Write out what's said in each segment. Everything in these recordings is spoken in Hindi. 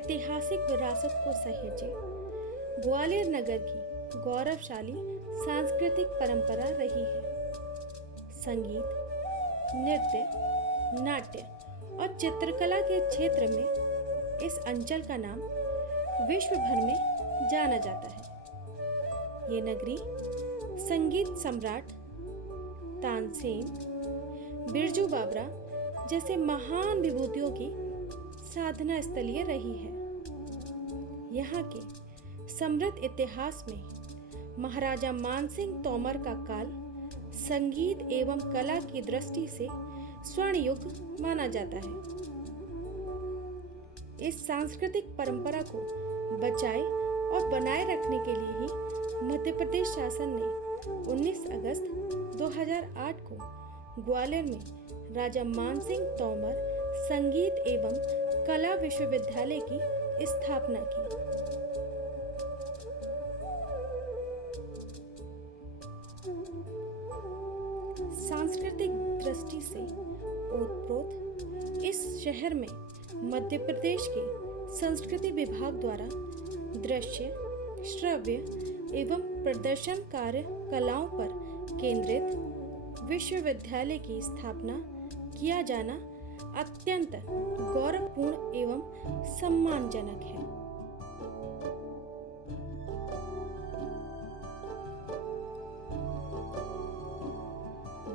ऐतिहासिक विरासत को सहेजे ग्वालियर नगर की गौरवशाली सांस्कृतिक परंपरा रही है। संगीत, नृत्य, नाट्य और चित्रकला के क्षेत्र में इस अंचल का नाम विश्व भर में जाना जाता है। ये नगरी संगीत सम्राट तानसेन, बिरजू बावरा जैसे महान विभूतियों की साधना स्थलीय रही है। यहाँ के समृद्ध इतिहास में महाराजा मानसिंह तोमर का काल संगीत एवं कला की दृष्टि से स्वर्ण युग माना जाता है। इस सांस्कृतिक परंपरा को बचाए और बनाए रखने के लिए ही मध्य प्रदेश शासन ने 19 अगस्त 2008 को ग्वालियर में राजा मानसिंह तोमर संगीत एवं कला विश्वविद्यालय की स्थापना की। सांस्कृतिक दृष्टि से ओतप्रोत इस शहर में मध्य प्रदेश के संस्कृति विभाग द्वारा दृश्य, श्रव्य एवं प्रदर्शन कार्य कलाओं पर केंद्रित विश्वविद्यालय की स्थापना किया जाना अत्यंत गौरवपूर्ण एवं सम्मानजनक है।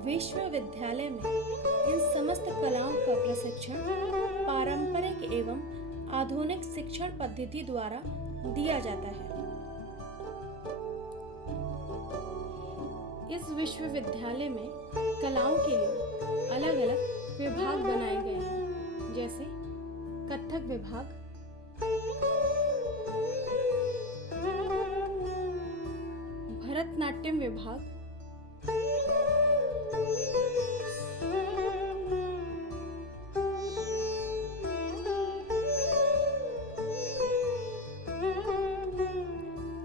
विश्वविद्यालय में इन समस्त कलाओं का प्रशिक्षण पारंपरिक एवं आधुनिक शिक्षण पद्धति द्वारा दिया जाता है। इस विश्वविद्यालय में कलाओं के लिए अलग अलग विभाग बनाए गए हैं, जैसे कथक विभाग, भरतनाट्यम विभाग,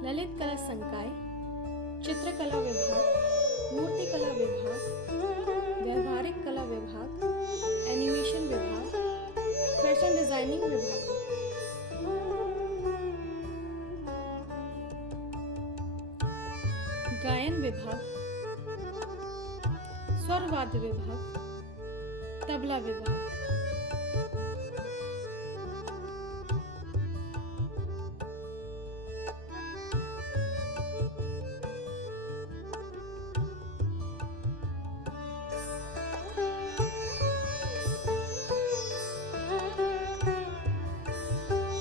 ललित कला संकाय, चित्रकला विभाग, मूर्तिकला विभाग, व्यवहारिक कला विभाग, एनिमेशन विभाग, फैशन डिजाइनिंग विभाग। गायन विभाग, स्वर वाद्य विभाग, तबला विभाग।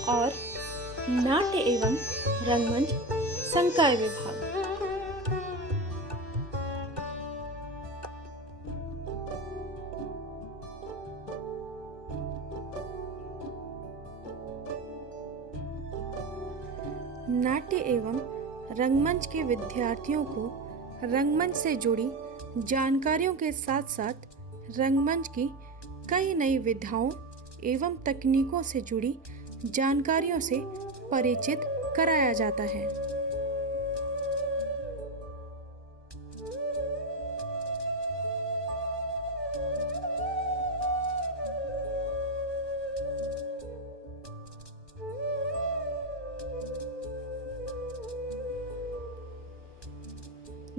और नाट्य एवं रंगमंच संकाय विभाग। नाट्य एवं रंगमंच के विद्यार्थियों को रंगमंच से जुड़ी जानकारियों के साथ साथ रंगमंच की कई नई विधाओं एवं तकनीकों से जुड़ी जानकारियों से परिचित कराया जाता है।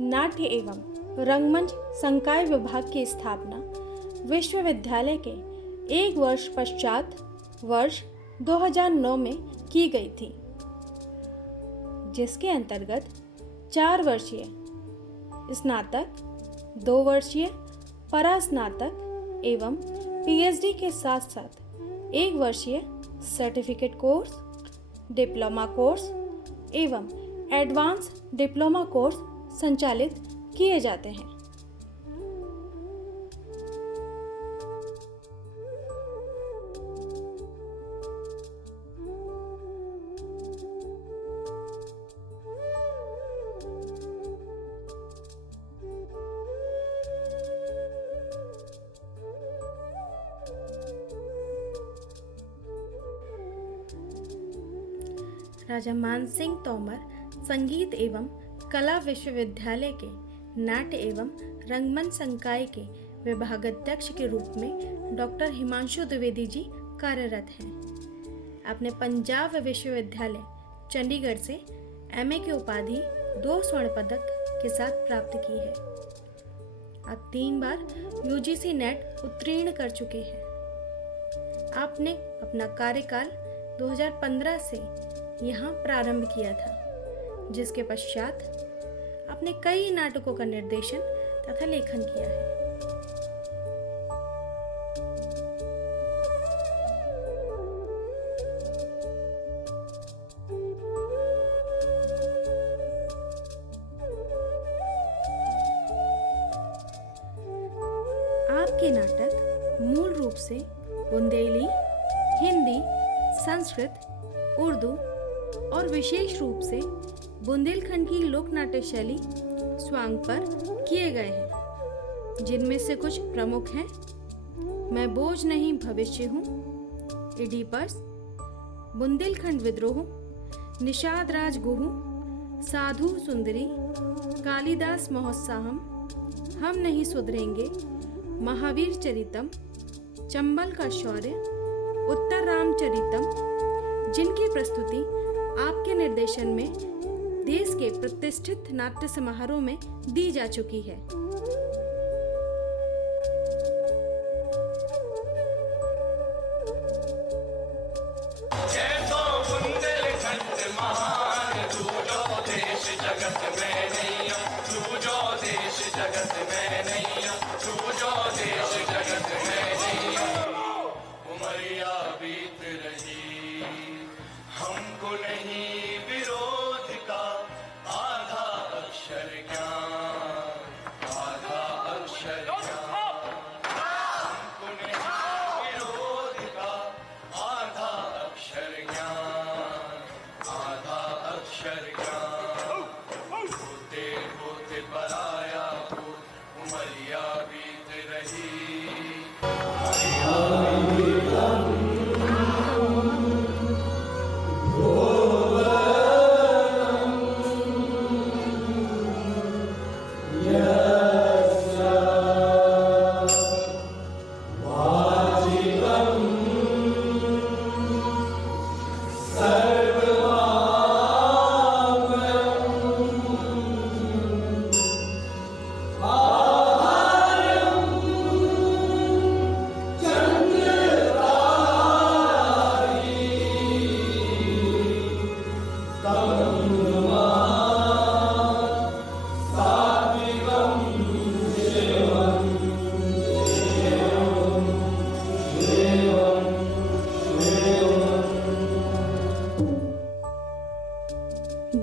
नाट्य एवं रंगमंच संकाय विभाग की स्थापना विश्वविद्यालय के एक वर्ष पश्चात वर्ष 2009 में की गई थी, जिसके अंतर्गत 4 वर्षीय स्नातक, 2 वर्षीय परास्नातक एवं पीएचडी के साथ साथ 1 वर्षीय सर्टिफिकेट कोर्स, डिप्लोमा कोर्स एवं एडवांस डिप्लोमा कोर्स संचालित किए जाते हैं। राजा मानसिंह तोमर संगीत एवं कला विश्वविद्यालय के नाट्य एवं रंगमंच संकाय के विभागाध्यक्ष के रूप में डॉक्टर हिमांशु द्विवेदी जी कार्यरत हैं। आपने पंजाब विश्वविद्यालय चंडीगढ़ से एमए की उपाधि 2 स्वर्ण पदक के साथ प्राप्त की है। आप 3 बार यूजीसी नेट उत्तीर्ण कर चुके हैं। आपने अपना कार्यकाल 2015 से यहाँ प्रारंभ किया था, जिसके पश्चात आपने कई नाटकों का निर्देशन तथा लेखन किया है। आपके नाटक मूल रूप से बुंदेली, हिंदी, संस्कृत, उर्दू और विशेष रूप से बुंदेलखंड की लोक नाट्य शैली स्वांग पर किए गए हैं, जिनमें से कुछ प्रमुख हैं मैं बोझ नहीं भविष्य हूँ, इडीपस, बुंदेलखंड विद्रोह, निषाद राज गुहू, साधु सुंदरी, कालिदास महोत्साहम, हम नहीं सुधरेंगे, महावीर चरितम, चंबल का शौर्य, उत्तर रामचरितम, जिनकी प्रस्तुति आपके निर्देशन में देश के प्रतिष्ठित नाट्य समारोह में दी जा चुकी है।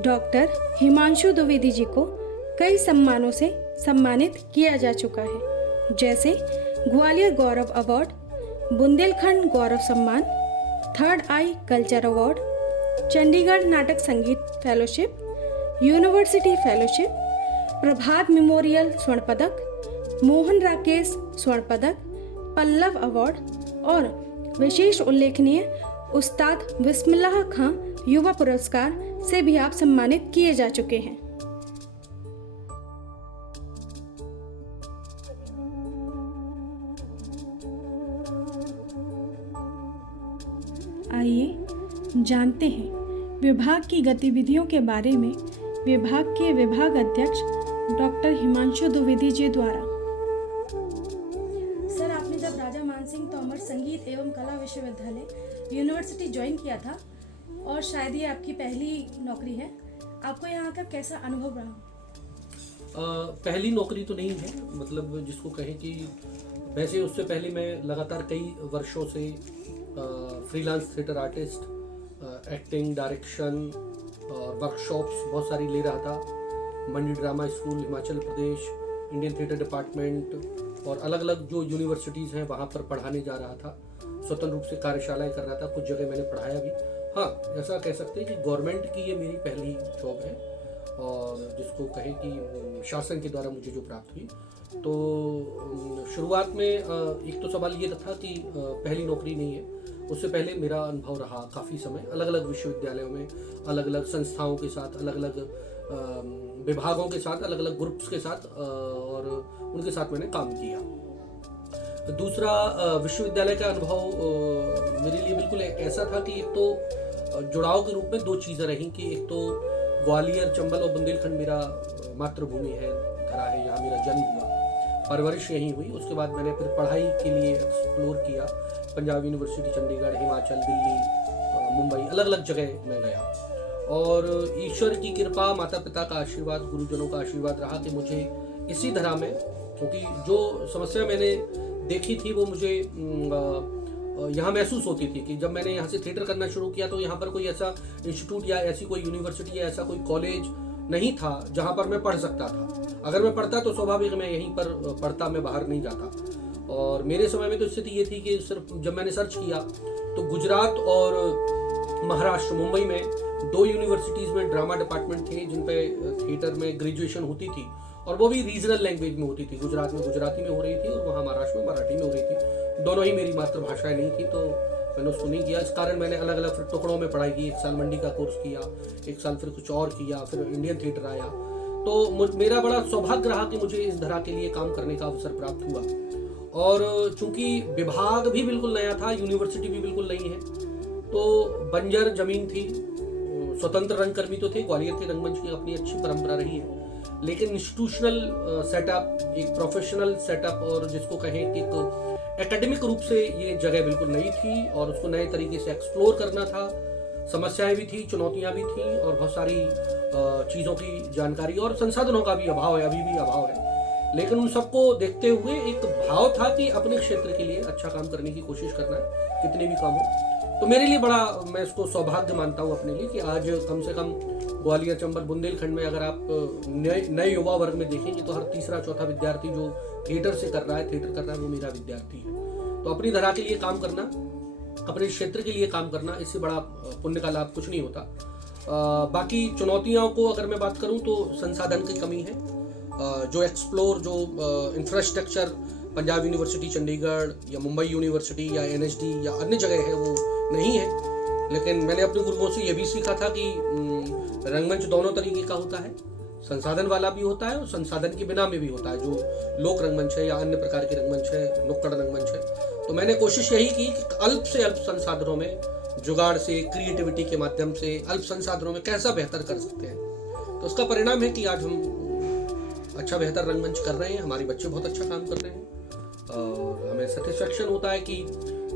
डॉक्टर हिमांशु द्विवेदी जी को कई सम्मानों से सम्मानित किया जा चुका है, जैसे ग्वालियर गौरव अवार्ड, बुंदेलखंड गौरव सम्मान, थर्ड आई कल्चर अवार्ड, चंडीगढ़ नाटक संगीत फेलोशिप, यूनिवर्सिटी फेलोशिप, प्रभात मेमोरियल स्वर्ण पदक, मोहन राकेश स्वर्ण पदक, पल्लव अवार्ड और विशेष उल्लेखनीय उस्ताद बिस्मिल्लाह खां युवा पुरस्कार से भी आप सम्मानित किए जा चुके हैं। आइए जानते हैं विभाग की गतिविधियों के बारे में विभाग के विभाग अध्यक्ष डॉक्टर हिमांशु द्विवेदी जी द्वारा। सर, आपने जब राजा मानसिंह तोमर संगीत एवं कला विश्वविद्यालय यूनिवर्सिटी ज्वाइन किया था और शायद ये आपकी पहली नौकरी है, आपको यहाँ का कैसा अनुभव रहा? पहली नौकरी तो नहीं है, मतलब जिसको कहें कि वैसे उससे पहले मैं लगातार कई वर्षों से freelance theatre artist, acting, direction और वर्कशॉप्स बहुत सारी ले रहा था। मंडी drama school, Himachal Pradesh, Indian theatre department और अलग अलग जो यूनिवर्सिटीज़ हैं वहाँ पर पढ़ाने जा रहा था। स्वतंत्र रूप से कार्यशालाएं कर रहा था, कुछ जगह मैंने पढ़ाया भी। हाँ, ऐसा कह सकते हैं कि गवर्नमेंट की ये मेरी पहली जॉब है और जिसको कहें कि शासन के द्वारा मुझे जो प्राप्त हुई। तो शुरुआत में एक तो सवाल ये था कि पहली नौकरी नहीं है, उससे पहले मेरा अनुभव रहा काफ़ी समय अलग अलग विश्वविद्यालयों में, अलग अलग संस्थाओं के साथ, अलग अलग विभागों के साथ, अलग अलग ग्रुप्स के साथ और उनके साथ मैंने काम किया। दूसरा विश्वविद्यालय का अनुभव मेरे लिए बिल्कुल ऐसा था कि एक तो जुड़ाव के रूप में दो चीज़ें रहीं कि एक तो ग्वालियर, चंबल और बुंदेलखंड मेरा मातृभूमि है, धरा है, यहाँ मेरा जन्म हुआ, परवरिश यहीं हुई। उसके बाद मैंने फिर पढ़ाई के लिए एक्सप्लोर किया, पंजाब यूनिवर्सिटी चंडीगढ़, हिमाचल, दिल्ली, मुंबई, अलग अलग जगह मैं गया। और ईश्वर की कृपा, माता पिता का आशीर्वाद, गुरुजनों का आशीर्वाद रहा कि मुझे इसी धरा में, क्योंकि जो समस्या मैंने देखी थी वो मुझे यहाँ महसूस होती थी कि जब मैंने यहाँ से थिएटर करना शुरू किया तो यहाँ पर कोई ऐसा इंस्टीट्यूट या ऐसी कोई यूनिवर्सिटी या ऐसा कोई कॉलेज नहीं था जहाँ पर मैं पढ़ सकता था। अगर मैं पढ़ता तो स्वाभाविक मैं यहीं पर पढ़ता, मैं बाहर नहीं जाता। और मेरे समय में तो स्थिति ये थी कि सिर्फ जब मैंने सर्च किया तो गुजरात और महाराष्ट्र, मुंबई में दो यूनिवर्सिटीज़ में ड्रामा डिपार्टमेंट थे जिन पे थिएटर में ग्रेजुएशन होती थी, और वो भी रीजनल लैंग्वेज में होती थी। गुजरात में गुजराती में हो रही थी और वहाँ महाराष्ट्र में मराठी में हो रही थी। दोनों ही मेरी मातृभाषाएं नहीं थी तो मैंने उसको नहीं किया। इस कारण मैंने अलग अलग फिर टुकड़ों में पढ़ाई की। 1 साल मंडी का कोर्स किया, 1 साल फिर कुछ और किया, फिर इंडियन थिएटर आया। तो मेरा बड़ा सौभाग्य रहा कि मुझे इस धरा के लिए काम करने का अवसर प्राप्त हुआ। और चूंकि विभाग भी बिल्कुल नया था, यूनिवर्सिटी भी बिल्कुल नई है, तो बंजर जमीन थी। स्वतंत्र रंगकर्मी तो थे, ग्वालियर के रंगमंच की अपनी अच्छी परंपरा रही है, लेकिन इंस्टीट्यूशनल सेटअप, एक प्रोफेशनल सेटअप और जिसको कहें कि एक एकेडमिक रूप से ये जगह बिल्कुल नई थी और उसको नए तरीके से एक्सप्लोर करना था। समस्याएं भी थी, चुनौतियां भी थी और बहुत सारी चीज़ों की जानकारी और संसाधनों का भी अभाव है, अभी भी अभाव है। लेकिन उन सबको देखते हुए एक भाव था कि अपने क्षेत्र के लिए अच्छा काम करने की कोशिश करना है, कितने भी काम हो। तो मेरे लिए बड़ा, मैं इसको सौभाग्य मानता हूँ अपने लिए कि आज कम से कम ग्वालियर, चंबल, बुंदेलखंड में अगर आप नए युवा वर्ग में देखेंगे तो हर तीसरा चौथा विद्यार्थी जो थिएटर कर रहा है वो मेरा विद्यार्थी है। तो अपनी धरा के लिए काम करना, अपने क्षेत्र के लिए काम करना, इससे बड़ा पुण्य का लाभ कुछ नहीं होता। बाकी चुनौतियों को अगर मैं बात करूं तो संसाधन की कमी है। जो इंफ्रास्ट्रक्चर पंजाब यूनिवर्सिटी चंडीगढ़ या मुंबई यूनिवर्सिटी या NSD या अन्य जगह है वो नहीं है। लेकिन मैंने अपने गुरुओं से ये भी सीखा था कि रंगमंच दोनों तरीके का होता है, संसाधन वाला भी होता है और संसाधन के बिना में भी होता है। जो लोक रंगमंच है या अन्य प्रकार के रंगमंच है, नुक्कड़ रंगमंच है, तो मैंने कोशिश यही की कि अल्प से अल्प संसाधनों में, जुगाड़ से, क्रिएटिविटी के माध्यम से अल्प संसाधनों में कैसा बेहतर कर सकते हैं। तो उसका परिणाम है कि आज हम अच्छा बेहतर रंगमंच कर रहे हैं, हमारे बच्चे बहुत अच्छा काम कर रहे हैं और हमें सेटिस्फेक्शन होता है कि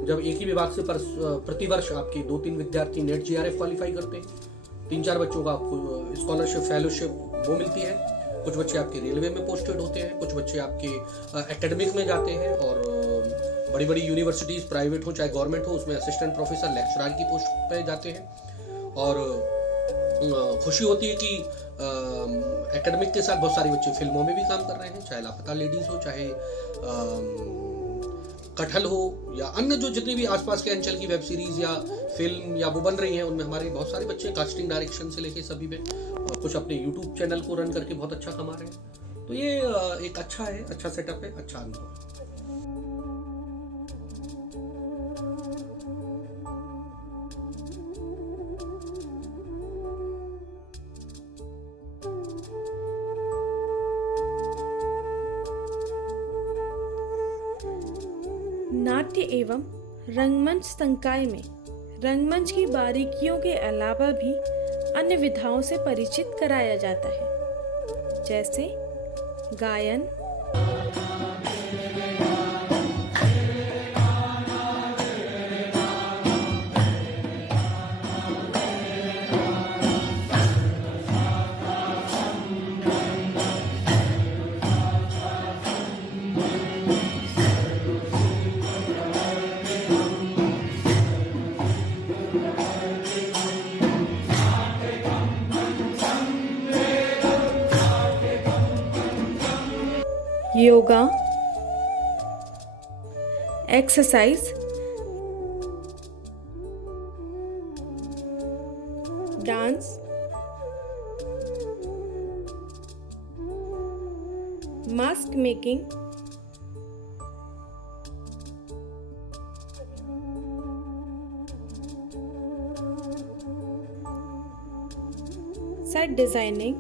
जब एक ही विभाग से प्रतिवर्ष आपके 2-3 विद्यार्थी नेट GRF क्वालिफाई करते हैं, 3-4 बच्चों का आपको स्कॉलरशिप, फेलोशिप वो मिलती है, कुछ बच्चे आपके रेलवे में पोस्टेड होते हैं, कुछ बच्चे आपके एकेडमिक में जाते हैं और बड़ी बड़ी यूनिवर्सिटीज़, प्राइवेट हो चाहे गवर्नमेंट हो, उसमें असिस्टेंट प्रोफेसर, लेक्चरर की पोस्ट पे जाते हैं। और खुशी होती है कि एकेडमिक के साथ बहुत सारे बच्चे फिल्मों में भी काम कर रहे हैं, चाहे लापता लेडीज़ हो, चाहे कटहल हो या अन्य जो जितनी भी आसपास के अंचल की वेब सीरीज या फिल्म या वो बन रही हैं, उनमें हमारे बहुत सारे बच्चे कास्टिंग, डायरेक्शन से लेके सभी में, और कुछ अपने यूट्यूब चैनल को रन करके बहुत अच्छा कमा रहे हैं। तो ये एक अच्छा है, अच्छा सेटअप है, अच्छा अनुभव है। नाट्य एवं रंगमंच संकाय में रंगमंच की बारीकियों के अलावा भी अन्य विधाओं से परिचित कराया जाता है, जैसे गायन, yoga, exercise, dance, mask making, set designing,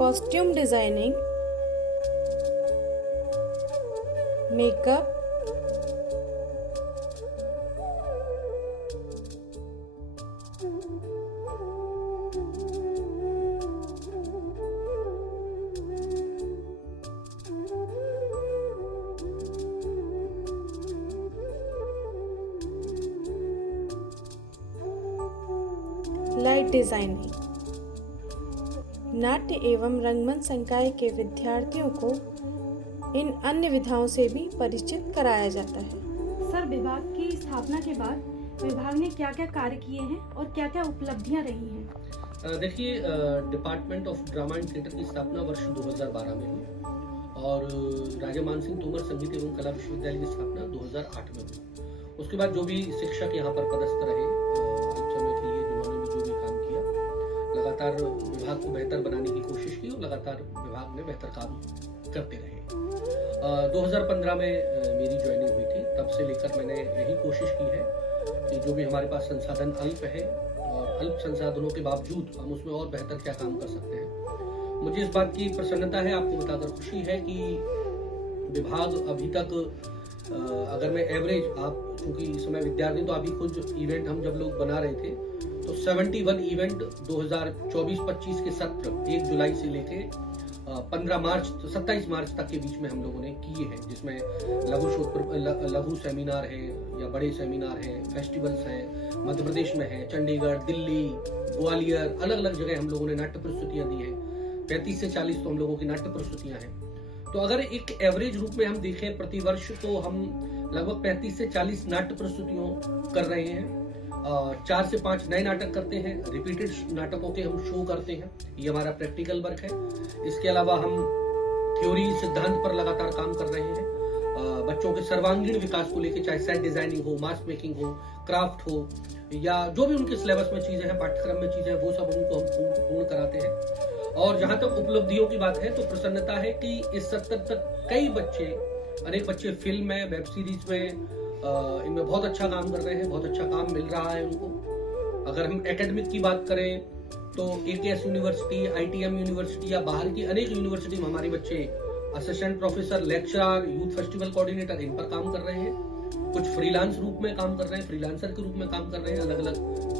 costume designing, makeup, light designing. नाट्य एवं रंगमंच संकाय के विद्यार्थियों को इन अन्य विधाओं से भी परिचित कराया जाता है। सर, विभाग की स्थापना के बाद विभाग ने क्या क्या कार्य किए हैं और क्या क्या उपलब्धियां रही हैं? देखिए, department of drama and theatre की स्थापना वर्ष 2012 में हुई और राजा मानसिंह तोमर संगीत एवं कला विश्वविद्यालय की स्थापना 2008 में हुई। उसके बाद जो भी शिक्षक यहाँ पर पदस्थ रहे अल्प समय के लिए, जिन्होंने भी जो भी काम किया, लगातार विभाग को बेहतर बनाने की कोशिश की और लगातार विभाग में बेहतर काम करते रहे। 2015 में मेरी ज्वाइनिंग हुई थी। तब से लेकर मैंने यही कोशिश की है कि जो भी हमारे पास संसाधन अल्प है और अल्प संसाधनों के बावजूद हम उसमें और बेहतर क्या काम कर सकते हैं। मुझे इस बात की प्रसन्नता है, आपको बताकर खुशी है कि विभाग अभी तक अगर मैं एवरेज, आप चूंकि इस समय विद्यार्थी तो अभी खुद इवेंट हम जब लोग बना रहे थे तो 71 इवेंट 2024-25 के सत्र 1 जुलाई से लेके 27 मार्च तक के बीच में हम लोगों ने किए हैं, जिसमें लघु सेमिनार है या बड़े सेमिनार हैं, फेस्टिवल्स हैं, मध्य प्रदेश में है, चंडीगढ़, दिल्ली, ग्वालियर, अलग अलग जगह हम लोगों ने नाट्य प्रस्तुतियां दी हैं। 35 से 40 तो हम लोगों की नाट्य प्रस्तुतियां हैं। तो अगर एक एवरेज रूप में हम देखें प्रति वर्ष तो हम लगभग 35 से 40 नाट्य प्रस्तुतियों कर रहे हैं। 4 से 5 नए नाटक करते हैं, रिपीटेड नाटकों के हम शो करते हैं, ये हमारा प्रैक्टिकल वर्क है। इसके अलावा हम थ्योरी सिद्धांत पर लगातार काम कर रहे हैं। बच्चों के सर्वांगीण विकास को लेकर, चाहे सेट डिजाइनिंग हो, मास्क मेकिंग हो, क्राफ्ट हो, या जो भी उनके सिलेबस में चीजें हैं, पाठ्यक्रम में चीजें हैं, वो सब उनको हम पूर्ण कराते हैं। और जहां तक उपलब्धियों की बात है तो प्रसन्नता है कि इस सत्र तक कई बच्चे, अनेक बच्चे फिल्म में, वेब सीरीज में, इनमें बहुत अच्छा काम कर रहे हैं, बहुत अच्छा काम मिल रहा है उनको। अगर हम एकेडमिक की बात करें तो AKS यूनिवर्सिटी, ITM यूनिवर्सिटी या बाहर की अनेक यूनिवर्सिटी में हमारे बच्चे assistant professor, lecturer, youth festival coordinator, इन पर काम कर रहे हैं। कुछ फ्रीलांस रूप में काम कर रहे हैं, फ्रीलांसर के रूप में काम कर रहे हैं अलग अलग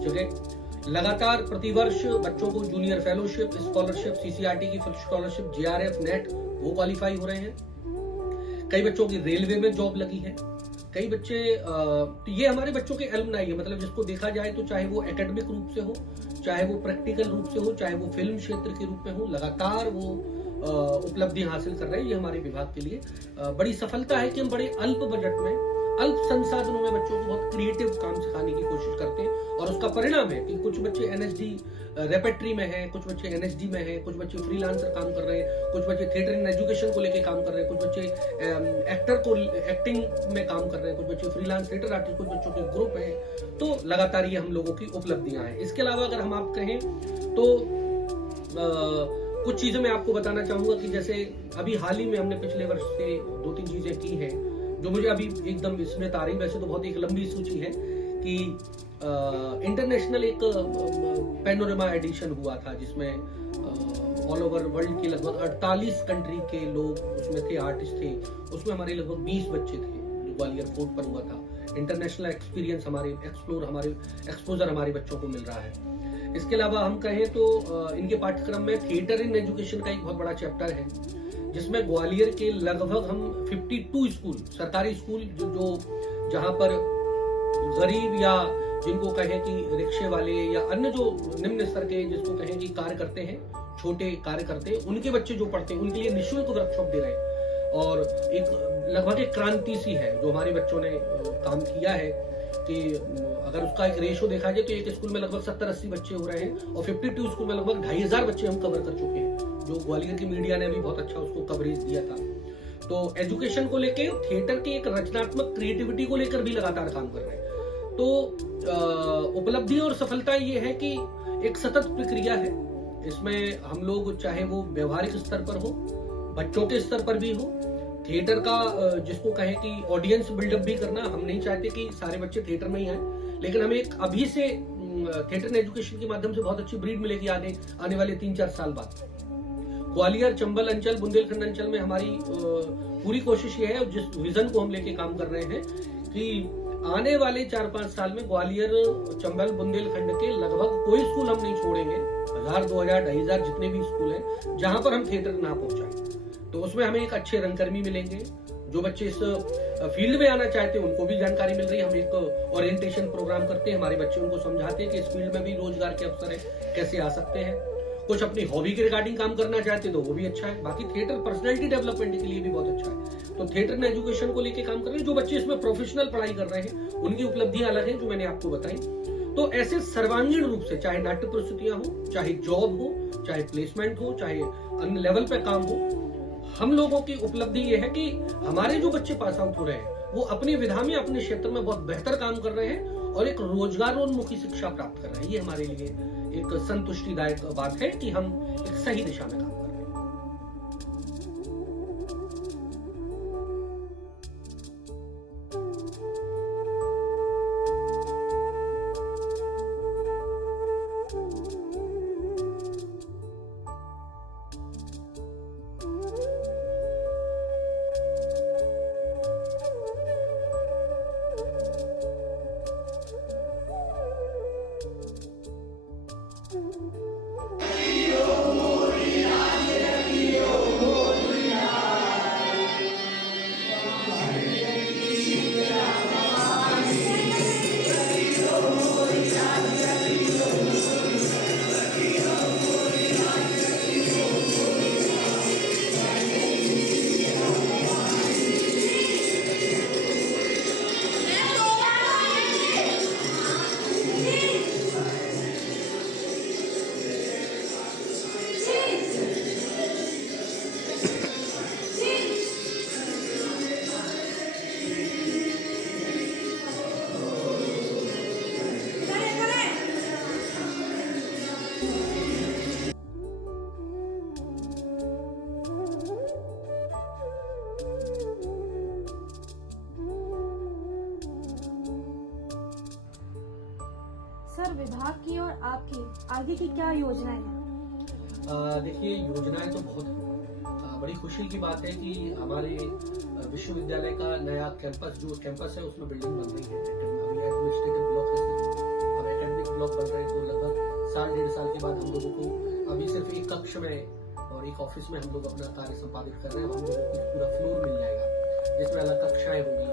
जगह। लगातार प्रतिवर्ष बच्चों को जूनियर फेलोशिप, स्कॉलरशिप, CCRT की स्कॉलरशिप, JRF, नेट वो क्वालिफाई हो रहे हैं। कई बच्चों की रेलवे में जॉब लगी है। कई बच्चे, तो ये हमारे बच्चों के एलुमनाई है, मतलब जिसको देखा जाए तो चाहे वो एकेडमिक रूप से हो, चाहे वो प्रैक्टिकल रूप से हो, चाहे वो फिल्म क्षेत्र के रूप में हो, लगातार वो उपलब्धि हासिल कर रहे हैं। ये हमारे विभाग के लिए बड़ी सफलता है कि हम बड़े अल्प बजट में, अल्प संसाधनों में बच्चों को बहुत क्रिएटिव काम सिखाने की कोशिश करते हैं। और उसका परिणाम है कि कुछ बच्चे NSD रेपेट्री में हैं, कुछ बच्चे NSD में हैं, कुछ बच्चे फ्रीलांसर काम कर रहे हैं, कुछ बच्चे थिएटर इन एजुकेशन को लेके काम कर रहे हैं, कुछ बच्चे एक्टिंग में काम कर रहे हैं, कुछ बच्चे फ्रीलांस थिएटर आर्टिस्ट, कुछ बच्चों के ग्रुप हैं। तो लगातार ये हम लोगों की उपलब्धियां हैं। इसके अलावा अगर हम आप कहें तो कुछ चीजें मैं आपको बताना चाहूंगा कि जैसे अभी हाल ही में हमने पिछले वर्ष से 2-3 चीजें की हैं जो मुझे अभी एकदम इसमें तारीफ, वैसे तो बहुत एक लंबी सूची है कि इंटरनेशनल एक पैनोरमा एडिशन हुआ था जिसमें ऑल ओवर वर्ल्ड के लगभग 48 कंट्री के लोग उसमें थे, आर्टिस्ट थे। उसमें हमारे लगभग 20 बच्चे थे जो ग्वालियर फोर्ट पर हुआ था। इंटरनेशनल एक्सपीरियंस, हमारे एक्सपोजर हमारे बच्चों को मिल रहा है। इसके अलावा हम कहें तो इनके पाठ्यक्रम में थिएटर इन एजुकेशन का एक बहुत बड़ा चैप्टर है जिसमें ग्वालियर के लगभग हम 52 स्कूल, सरकारी स्कूल जो जहां पर गरीब या जिनको कहें कि रिक्शे वाले या अन्य जो निम्न स्तर के जिसको कहें कि कार्य करते हैं, छोटे कार्य करते हैं, उनके बच्चे जो पढ़ते हैं उनके लिए निःशुल्क वर्कशॉप दे रहे हैं। और एक लगभग एक क्रांति सी है जो हमारे बच्चों ने काम किया है कि अगर उसका एक रेशो देखा जाए तो एक स्कूल में लगभग 70-80 बच्चे हो रहे हैं और 52 स्कूल में लगभग 2500 बच्चे हम कवर कर चुके हैं, जो ग्वालियर की मीडिया ने भी बहुत अच्छा उसको कवरेज दिया था। तो एजुकेशन को लेकर, थिएटर के एक रचनात्मक क्रिएटिविटी को लेकर भी लगातार काम कर रहे हैं। तो उपलब्धि और सफलता ये है कि एक सतत प्रक्रिया है। इसमें हम लोग चाहे वो व्यवहारिक स्तर पर हो, बच्चों के स्तर पर भी हो, थिएटर का जिसको कहें कि ऑडियंस बिल्डअप भी करना, हम नहीं चाहते कि सारे बच्चे थिएटर में ही आए, लेकिन हमें एक अभी से थिएटर एजुकेशन के माध्यम से बहुत अच्छी ब्रीड मिलेगी आने वाले 3-4 साल बाद। ग्वालियर, चंबल अंचल, बुंदेलखंड अंचल में हमारी पूरी कोशिश ये है, जिस विजन को हम लेके काम कर रहे हैं कि आने वाले 4-5 साल में ग्वालियर, चंबल, बुंदेलखंड के लगभग कोई स्कूल हम नहीं छोड़ेंगे, 1000, 2000, 2500 जितने भी स्कूल हैं जहां पर हम थिएटर ना पहुंचाएं। तो उसमें हमें एक अच्छे रंगकर्मी मिलेंगे। जो बच्चे इस फील्ड में आना चाहते हैं उनको भी जानकारी मिल रही है। हम एक ओरिएंटेशन प्रोग्राम करते हैं, हमारे बच्चे उनको समझाते हैं कि इस फील्ड में भी रोजगार के अवसर है, कैसे आ सकते हैं। कुछ अपनी हॉबी के रिगार्डिंग काम करना चाहते हैं तो वो भी अच्छा है। बाकी थिएटर पर्सनैलिटी डेवलपमेंट के लिए भी बहुत अच्छा है। तो थिएटर में एजुकेशन को लेके काम कर रहे हैं। जो बच्चे इसमें प्रोफेशनल पढ़ाई कर रहे हैं उनकी उपलब्धियां अलग हैं जो मैंने आपको बताई। तो ऐसे सर्वांगीण रूप से, चाहे नाट्य प्रस्तुतियां हो, चाहे जॉब हो, चाहे प्लेसमेंट हो, चाहे अन्य लेवल पे काम हो, हम लोगों की उपलब्धि ये है कि हमारे जो बच्चे पास आउट हो रहे हैं वो अपनी विधा में, अपने क्षेत्र में बहुत बेहतर काम कर रहे हैं और एक रोजगारोन्मुखी शिक्षा प्राप्त कर रहे हैं। ये हमारे लिए एक संतुष्टिदायक बात है कि हम एक सही दिशा में काम कर रहे हैं। सर, विभाग की और आपकी आगे की क्या योजनाएं हैं? देखिए, योजनाएं तो बहुत हैं। बड़ी खुशी की बात है कि हमारे विश्वविद्यालय का नया कैंपस है उसमें बिल्डिंग बन रही है। अभी एडमिनिस्ट्रेटिव ब्लॉक है, अब एकेडमिक ब्लॉक बन रहे हैं। तो लगभग 1.5 साल के बाद हम लोगों को अभी सिर्फ एक कक्ष में और एक ऑफिस में हम लोग अपना कार्य संपादित कर रहे हैं। हम लोगों को पूरा फ्लोर मिल जाएगा जिसमें अलग कक्षाएं होंगी,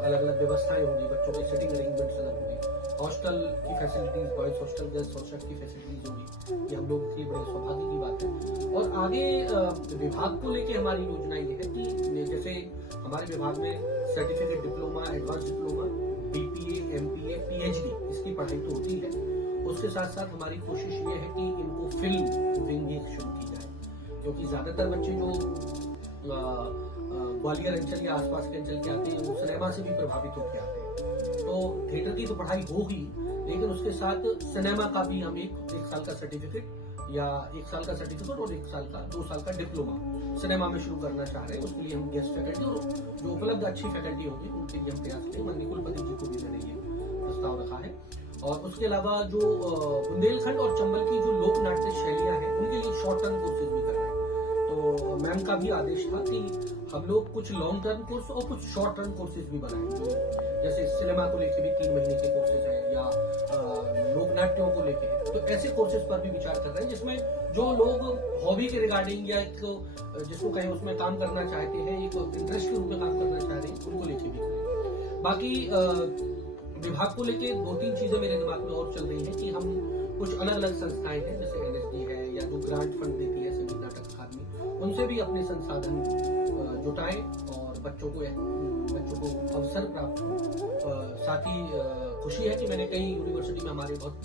अलग अलग व्यवस्थाएं होंगी, बच्चों की सिटिंग अरेंजमेंट्स अलग होंगी, हॉस्टल की facilities, boys hostel, girls hostel की फैसिलिटीज होगी। ये हम लोगों के लिए बड़े सौभाग्य की बात है। और आगे विभाग को लेके हमारी योजना ये है कि जैसे हमारे विभाग में certificate diploma, advance diploma, BPA, MPa, PhD इसकी पढ़ाई तो होती है। उसके साथ साथ हमारी कोशिश ये है कि इनको फिल्म विंग शुरू की जाए, क्योंकि ज्यादातर बच्चे जो ग्वालियर अंचल या आसपास के अंचल के आते हैं वो सिनेमा से भी प्रभावित होकर आते हैं। तो थिएटर की तो पढ़ाई होगी, लेकिन उसके साथ सिनेमा का भी हम एक साल का सर्टिफिकेट या 1 साल का सर्टिफिकेट और 2 साल का डिप्लोमा सिनेमा में शुरू करना चाह रहे हैं। उसके लिए हम गेस्ट फैकल्टी और जो उपलब्ध अच्छी फैकल्टी होगी उनके लिए हम प्रयास करेंगे। माननीय कुलपति जी को भी मैंने ये प्रस्ताव रखा है। और उसके अलावा जो बुंदेलखंड और चंबल की जो लोक नाट्य शैलियां हैं उनके लिए शॉर्ट टर्म कोर्सेज भी कर रहे हैं। तो मैम का भी आदेश था कि हम लोग कुछ लॉन्ग टर्म कोर्स और कुछ शॉर्ट टर्म कोर्सेज भी बनाएंगे। जैसे सिनेमा को लेकर भी 3 महीने के कोर्सेज हैं या लोक नाट्यों को लेकर है। तो ऐसे कोर्सेज पर भी विचार कर रहे हैं जिसमें जो लोग हॉबी के रिगार्डिंग या एक जिसको कहें उसमें काम करना चाहते हैं, एक इंटरेस्ट के रूप में काम करना चाह रहे हैं, उनको लेके भी करें। बाकी विभाग को लेके 2-3 चीजें मेरे दिमाग में और चल रही हैं कि हम कुछ अलग अलग संस्थाएं हैं जैसे एनएसडी है या जो ग्रांट फंड देती है संगीत नाटक अकादमी, उनसे भी अपने संसाधन जुटाएं और बच्चों को अवसर प्राप्त हो। साथ ही खुशी है कि मैंने कई यूनिवर्सिटी में हमारे बहुत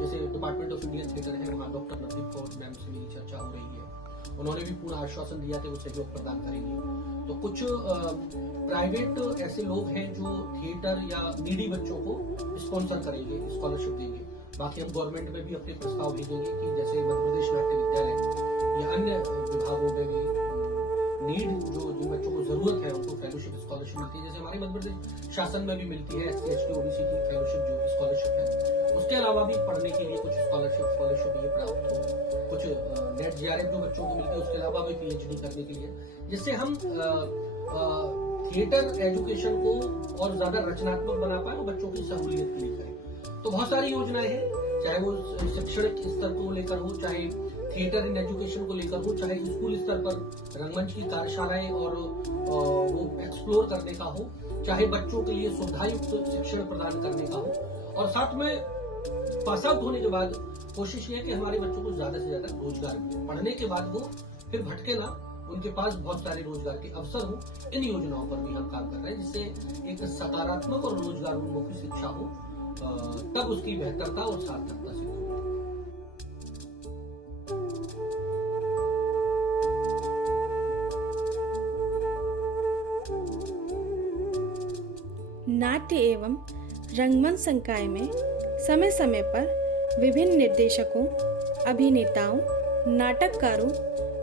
जैसे डिपार्टमेंट ऑफ इंडियन थिएटर है, वहाँ डॉक्टर नवदीप कौर मैम से मेरी चर्चा हो रही है। उन्होंने भी पूरा आश्वासन दिया कि वो सहयोग प्रदान करेंगे। तो कुछ प्राइवेट ऐसे लोग हैं जो थिएटर या नीडी बच्चों को स्पॉन्सर करेंगे, स्कॉलरशिप देंगे। बाकी हम गवर्नमेंट में भी अपने प्रस्ताव भेजेंगे कि जैसे मध्य प्रदेश नाट्य विद्यालय या अन्य विभागों में भी नीड जो जिन बच्चों को जरूरत है उनको फेलोशिप स्कॉलरशिप मिलती है, जैसे हमारे मध्य प्रदेश शासन में भी मिलती है SC/ST OBC की फेलोशिप जो स्कॉलरशिप है। उसके अलावा भी पढ़ने के लिए कुछ स्कॉलरशिप ये प्राप्त हो, कुछ नेट JRF जो बच्चों को मिलती है, उसके अलावा भी PhD करने के लिए, जिससे हम थिएटर एजुकेशन को और ज्यादा रचनात्मक बना पाए और बच्चों की सहूलियत के लिए करें। तो बहुत सारी योजनाएं हैं, चाहे वो शैक्षणिक स्तर को लेकर हो, चाहे थिएटर इन एजुकेशन को लेकर हो, चाहे स्कूल स्तर पर रंगमंच की कार्यशालाएं और वो एक्सप्लोर करने का हो, चाहे बच्चों के लिए सुविधायुक्त शिक्षण प्रदान करने का हो, और साथ में पास आउट होने के बाद कोशिश ये है कि हमारे बच्चों को ज्यादा से ज्यादा रोजगार मिले, पढ़ने के बाद वो फिर भटके ना, उनके पास बहुत सारे रोजगार के अवसर हो। इन योजनाओं पर भी हम काम कर रहे हैं, जिससे एक सकारात्मक और रोजगार उन्मुखी शिक्षा हो, तब उसकी बेहतरता और सार्थकता सिद्ध होगी। नाट्य एवं रंगमंच संकाय में समय समय पर विभिन्न निर्देशकों, अभिनेताओं, नाटककारों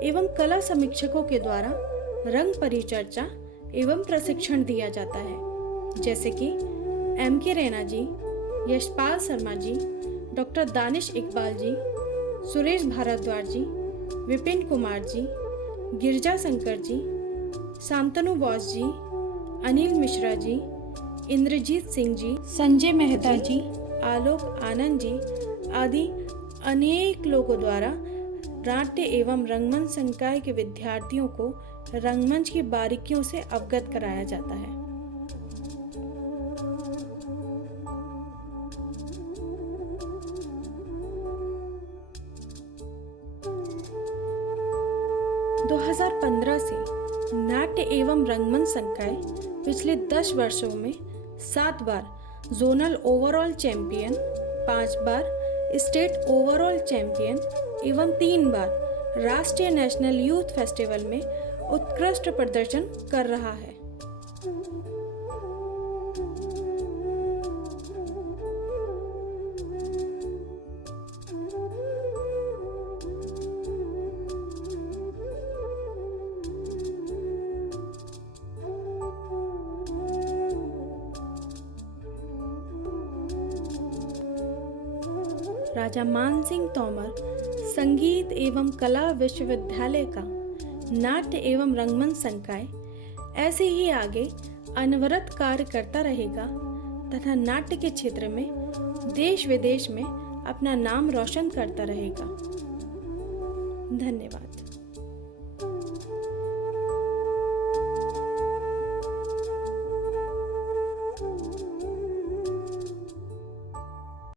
एवं कला समीक्षकों के द्वारा रंग परिचर्चा एवं प्रशिक्षण दिया जाता है, जैसे कि MK रैना जी, यशपाल शर्मा जी, डॉक्टर दानिश इकबाल जी, सुरेश भारद्वाज जी, विपिन कुमार जी, गिरजा शंकर जी, शांतनु बॉस जी, अनिल मिश्रा जी, इंद्रजीत सिंह जी, संजय मेहता जी, आलोक आनंद जी आदि अनेक लोगों द्वारा नाट्य एवं रंगमंच संकाय के विद्यार्थियों को रंगमंच की बारीकियों से अवगत कराया जाता है। दो 2015 से नाट्य एवं रंगमंच संकाय पिछले 10 वर्षों में 7 बार जोनल ओवरऑल चैंपियन, 5 बार स्टेट ओवरऑल चैंपियन एवं 3 बार राष्ट्रीय नेशनल यूथ फेस्टिवल में उत्कृष्ट प्रदर्शन कर रहा है। राजा मानसिंह तोमर संगीत एवं कला विश्वविद्यालय का नाट्य एवं रंगमंच संकाय ऐसे ही आगे अनवरत कार्य करता रहेगा तथा नाट्य के क्षेत्र में देश विदेश में अपना नाम रोशन करता रहेगा। धन्यवाद।